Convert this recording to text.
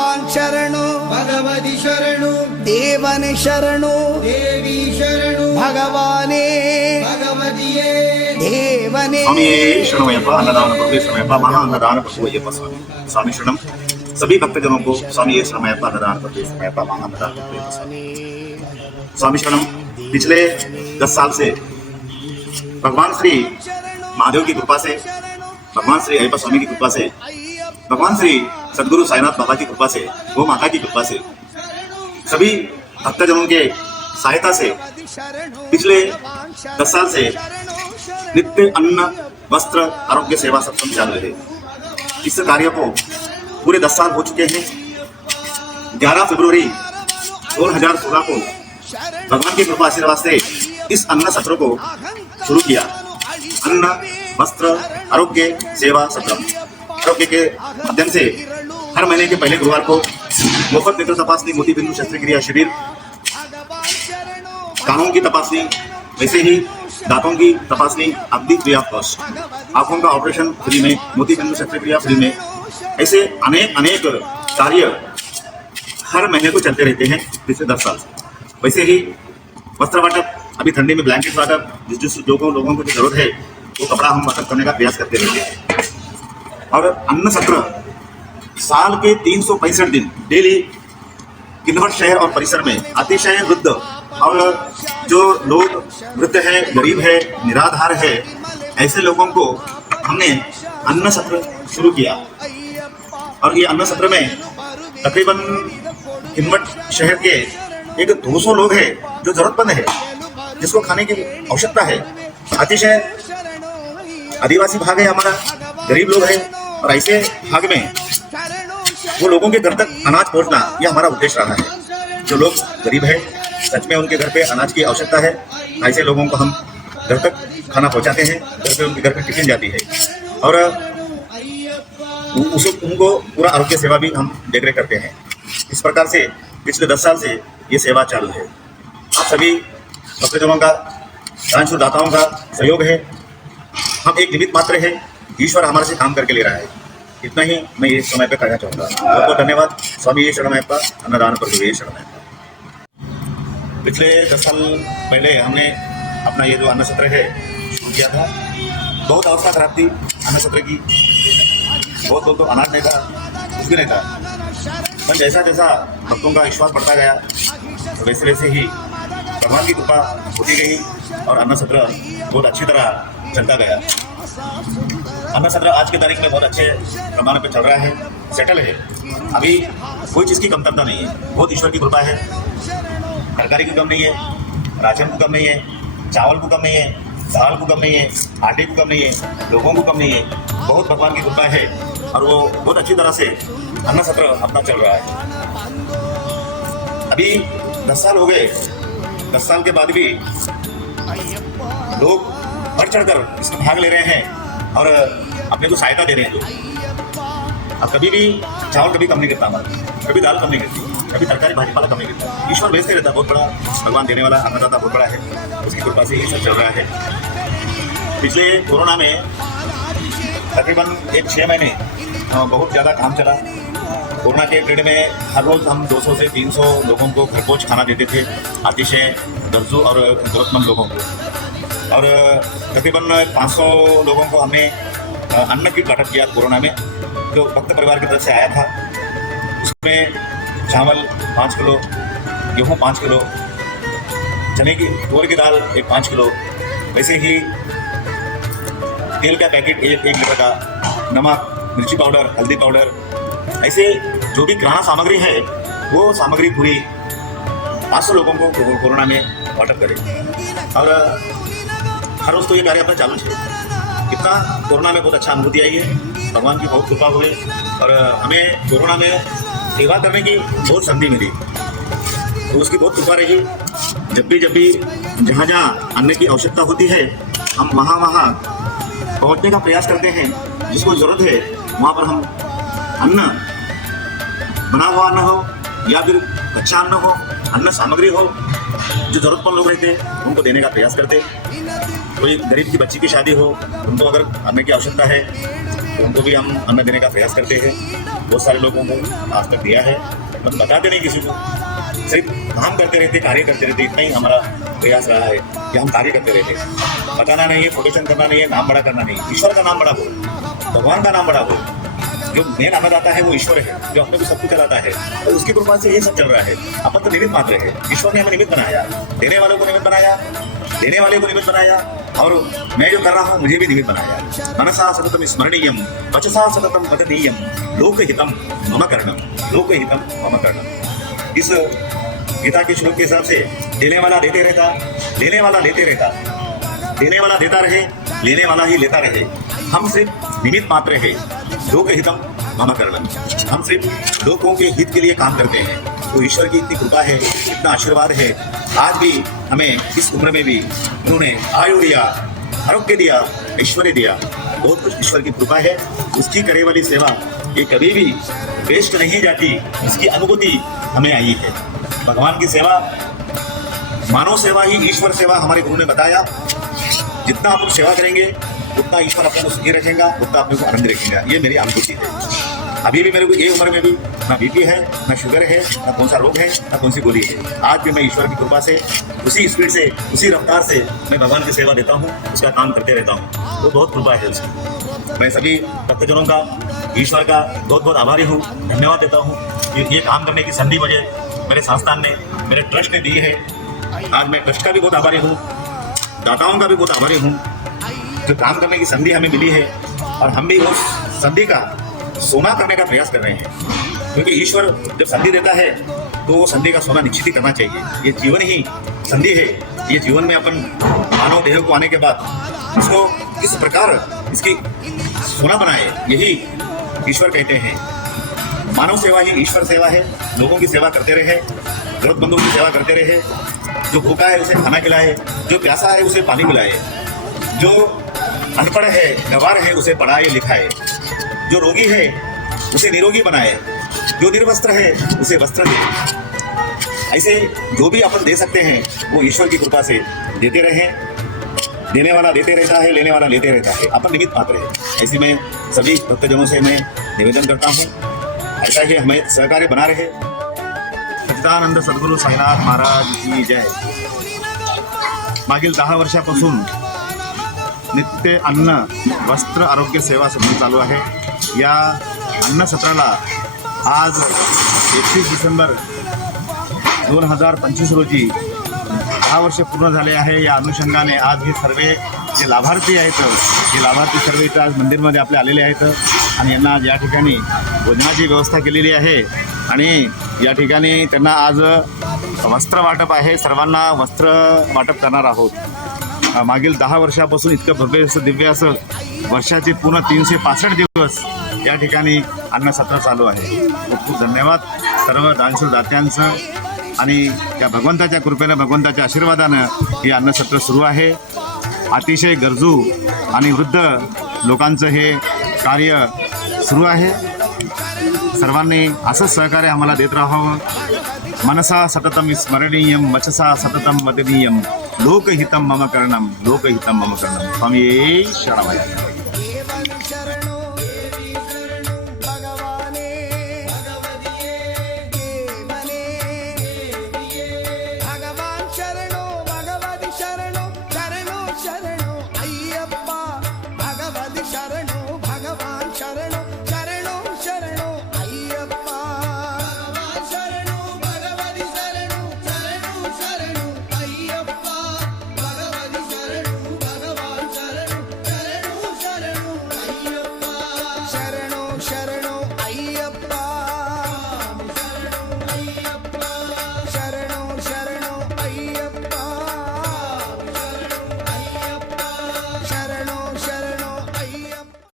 भगवान शरणु भगवती शरणु देवन शरणु देवी शरणु भगवाने भगवतिये देवने स्वामी शरणमयप्पा अन्नदान प्रभु शरणमयप्पा महा अन्नदान प्रभु अय्यप्पा स्वामी शरणम। सभी भक्तजनों को स्वामी शरणमयप्पा अन्नदान प्रभु शरणमयप्पा महा अन्नदान प्रभु अय्यप्पा स्वामी शरणम। पिछले 10 साल से भगवान श्री महादेव की कृपा से, भगवान श्री अय्यप्पा स्वामी की कृपा से, भगवान श्री सदगुरु साईनाथ बाबा की कृपा से, गो माता की कृपा से, सभी भक्तजनों के सहायता से पिछले 10 साल से नित्य अन्न वस्त्र आरोग्य सेवा सत्संग चालू है। इस कार्य को पूरे 10 साल हो चुके हैं। 11 फरवरी 2016 को भगवान की कृपा आशीर्वाद से इस अन्न सत्र को शुरू किया। अन्न वस्त्र आरोग्य सेवा सत्र आरोग्य के माध्यम से हर महीने के पहले गुरुवार को मुफ्त नेत्र तपासनी, मोतीबिंदु शस्त्रक्रिया शिविर, कानों की तपासनी, वैसे ही दांतों की तपासनी अवधि फ्री ऑफ कॉस्ट, आंखों का ऑपरेशन फ्री में, मोतीबिंदु शस्त्रक्रिया फ्री में, ऐसे अनेक कार्य हर महीने को चलते रहते हैं पिछले 10 साल से। वैसे ही वस्त्र वाटप, अभी ठंडी में ब्लैंकेट वाटप, जिस लोगों को जो जरूरत है वो कपड़ा हम वाटप करने का प्रयास करते रहते हैं। और अन्न सत्र साल के 365 दिन डेली किन्नौर शहर और परिसर में अतिशय वृद्ध और जो लोग वृद्ध है, गरीब है, निराधार है, ऐसे लोगों को हमने अन्न सत्र शुरू किया। और ये अन्न सत्र में तकरीबन किन्नौर शहर के एक 200 लोग हैं जो जरूरतमंद है, जिसको खाने की आवश्यकता है। अतिशय आदिवासी भाग है हमारा, गरीब लोग हैं, और ऐसे भाग में वो लोगों के घर तक अनाज पहुंचना ये हमारा उद्देश्य रहा है। जो लोग गरीब है, सच में उनके घर पे अनाज की आवश्यकता है, ऐसे लोगों को हम घर तक खाना पहुंचाते हैं। उनके घर पे टिफिन जाती है और उनको पूरा आरोग्य सेवा भी हम देखरेख करते हैं। इस प्रकार से पिछले 10 साल से ये सेवा चालू है। आप सभी भक्तजनों का, दानशूरदाताओं का सहयोग है। हम एक निमित्त मात्र है, ईश्वर हमारे से काम करके ले रहा है। इतना ही मैं इस समय पे कहना चाहूँगा। बहुत बहुत धन्यवाद। स्वामी शरणमयप्पा अन्नदान प्रभु शरणमयप्पा। पिछले 10 साल पहले हमने अपना ये जो अन्न सत्र है शुरू किया था। बहुत अवस्था खराब थी अन्न सत्र की, बहुत लोग तो अनाज नहीं था, कुछ भी नहीं था। पर जैसा जैसा भक्तों का विश्वास बढ़ता गया, तो वैसे वैसे ही भगवान की कृपा होती गई और अन्न सत्र बहुत अच्छी तरह चलता गया। अन्न सत्र आज की तारीख में बहुत अच्छे प्रमाण पे चल रहा है, सेटल है। अभी कोई चीज़ की कमतरता नहीं है, बहुत ईश्वर की कृपा है। तरकारी की कम नहीं है, राशन को कम नहीं है, चावल को कम नहीं है, दाल को कम नहीं है, आटे को कम नहीं है, लोगों को कम नहीं है। बहुत भगवान की कृपा है और वो बहुत अच्छी तरह से अन्न सत्र अपना चल रहा है। अभी 10 साल हो गए, 10 साल के बाद भी लोग बढ़ चढ़कर इसमें भाग ले रहे हैं और अपने को सहायता दे रहे हैं लोग। अब कभी भी चावल कभी कम नहीं करता हमारा, कभी दाल कम नहीं करती, कभी तरकारी भाजीपाला कम नहीं करता। ईश्वर भेजते रहता, बहुत बड़ा भगवान देने वाला अन्नदाता बहुत बड़ा है, उसकी कृपा से ये सब चल रहा है। पिछले कोरोना में तकरीबन 6 महीने बहुत ज़्यादा काम चला। कोरोना के पीरियड में हर रोज़ हम 200 से 300 लोगों को भरपोष खाना देते थे, अतिशय दर्जू और जरूरतमंद लोगों को। और तकरीबन 500 लोगों को हमने अन्न किट बांटा किया कोरोना में, जो भक्त परिवार की तरफ से आया था। उसमें चावल 5 किलो, गेहूँ 5 किलो, चने की तुअर की दाल 5 किलो, वैसे ही तेल का पैकेट 1 लीटर का, नमक, मिर्ची पाउडर, हल्दी पाउडर, ऐसे जो भी किराना सामग्री है वो सामग्री पूरी 500 लोगों को कोरोना में वाटअप करें। और हर रोज़ तो ये कार्य अपना चालू है। कितना कोरोना में बहुत अच्छा अनुभूति आई है, भगवान की बहुत कृपा हुई और हमें कोरोना में सेवा करने की बहुत संधि मिली, तो उसकी बहुत कृपा रही। जब भी जहाँ जहाँ अन्न की आवश्यकता होती है, हम वहाँ पहुँचने का प्रयास करते हैं। जिसको ज़रूरत है वहाँ पर हम अन्न, बना हुआ अन्न हो या फिर कच्चा अन्न हो, अन्न सामग्री हो, जो ज़रूरतमंद लोग रहते हैं उनको देने का प्रयास करते। कोई गरीब की बच्ची की शादी हो, उनको अगर अन्न की आवश्यकता है, उनको भी हम अन्न देने का प्रयास करते हैं। बहुत सारे लोगों को आज तक दिया है, मतलब बताते नहीं किसी को, सिर्फ काम करते रहते, कार्य करते रहते, इतना ही हमारा प्रयास रहा है कि हम कार्य करते रहते। बताना नहीं है, प्रोटेक्शन करना नहीं है, नाम बड़ा करना नहीं, ईश्वर का नाम बड़ा हो, भगवान का नाम बड़ा हो। जो मेन अन्नदाता है वो ईश्वर है, जो अपने को सब कुछ चलाता है, तो उसकी कृपा से ये सब चल रहा है। अपन तो निमित्त मात्र है। ईश्वर ने हमें निमित्त बनाया, देने वालों को निमित्त बनाया, देने वाले को निमित्त बनाया, और मैं जो कर रहा हूँ मुझे भी निमित्त बनाया। मनसा सततम स्मरणीयम, वचसा सततम वदनीयम, लोकहितम मम करणम, लोकहितम मम करणम। इस गीता के श्लोक के हिसाब से देने वाला देते रहता, लेने वाला लेते रहता, देने वाला देता रहे, लेने वाला ही लेता रहे। हम सिर्फ निमित्त मात्र है। लोकहितम मम करणम, हम सिर्फ लोगों के हित के लिए काम करते हैं। तो ईश्वर की इतनी कृपा है, इतना आशीर्वाद है। आज भी हमें इस उम्र में भी उन्होंने आयु दिया, आरोग्य दिया, ऐश्वर्य दिया, बहुत कुछ ईश्वर की कृपा है। उसकी करे वाली सेवा ये कभी भी वेस्ट नहीं जाती, इसकी अनुभूति हमें आई है। भगवान की सेवा, मानव सेवा ही ईश्वर सेवा हमारे गुरु ने बताया। जितना आप सेवा करेंगे उतना ईश्वर अपने को सुखी रखेगा, उतना अपने को आनंद रखेगा। ये मेरी अनुभूति है। अभी भी मेरे को ये उम्र में भी ना बीपी है, ना शुगर है, ना कौन सा रोग है, ना कौन सी गोली है। आज भी मैं ईश्वर की कृपा से, उसी स्पीड से, उसी रफ्तार से मैं भगवान की सेवा देता हूँ, उसका काम करते रहता हूँ। वो बहुत कृपा है उसकी। मैं सभी भक्तजनों का, ईश्वर का बहुत बहुत आभारी हूँ, धन्यवाद देता हूँ। ये काम करने की संधि मुझे मेरे संस्थान ने, मेरे ट्रस्ट ने दी है। आज मैं ट्रस्ट का भी बहुत आभारी हूँ, दाताओं का भी बहुत आभारी हूँ, जो काम करने की संधि हमें मिली है। और हम भी उस संधि का सोना करने का प्रयास कर रहे हैं, क्योंकि ईश्वर जब संधि देता है तो वो संधि का सोना निश्चित ही करना चाहिए। ये जीवन ही संधि है। ये जीवन में अपन मानव देह को आने के बाद इसको किस प्रकार इसकी सोना बनाए, यही ईश्वर कहते हैं। मानव सेवा ही ईश्वर सेवा है। लोगों की सेवा करते रहे, जरूरतमंदों की सेवा करते रहे। जो भूखा है उसे खाना खिलाए, जो प्यासा है उसे पानी पिलाए, जो अनपढ़ है, गंवार है उसे पढ़ाए लिखाए, जो रोगी है उसे निरोगी बनाए, जो निर्वस्त्र है उसे वस्त्र दे। ऐसे जो भी अपन दे सकते हैं वो ईश्वर की कृपा से देते रहें। देने वाला देते रहता है, लेने वाला लेते रहता है, अपन निमित्त मात्र है। ऐसे में सभी भक्तजनों से मैं निवेदन करता हूँ, ऐसा ही हमें सहकार्य बना रहे। सच्चिदानंद सद्गुरू साईनाथ महाराज की जय। मागील 10 वर्षापासून नित्य अन्न, वस्त्र, आरोग्य सेवा सत्र चालू आहे। या अन्न सत्राला आज 31 डिसेंबर 2025 रोजी 10 वर्ष पूर्ण झाले आहे। या अनुषंगाने आज हे सर्व जे लाभार्थी आहेत, हे लाभार्थी सर्व इथं आज मंदिरमध्ये आपले आलेले आहेत आणि यांना आज या ठिकाणी भोजनाची व्यवस्था केलेली आहे। आणि या ठिकाणी त्यांना आज वस्त्र वाटप आहे, सर्वांना वस्त्र वाटप करणार आहोत। मागील 10 वर्षापासून इतकं भव्य असं दिव्य असं वर्षाचे पूर्ण 365 दिवस या ठिकाणी अन्न सत्र चालू आहे। खूप खूप धन्यवाद सर्व दानशूर दात्यांचं। आणि त्या भगवंताच्या कृपेनं, भगवंताच्या आशीर्वादानं हे अन्न सत्र सुरू आहे। अतिशय गरजू आणि वृद्ध लोकांचं हे कार्य सुरू आहे। सर्वांनी असंच सहकार्य आम्हाला देत राहावं। मनसा सततम स्मरणीयम, वचसा सततम वदनीयम, लोकहितम मम करणम, लोकहितम मम करणम। स्वामी शरणमయ్య।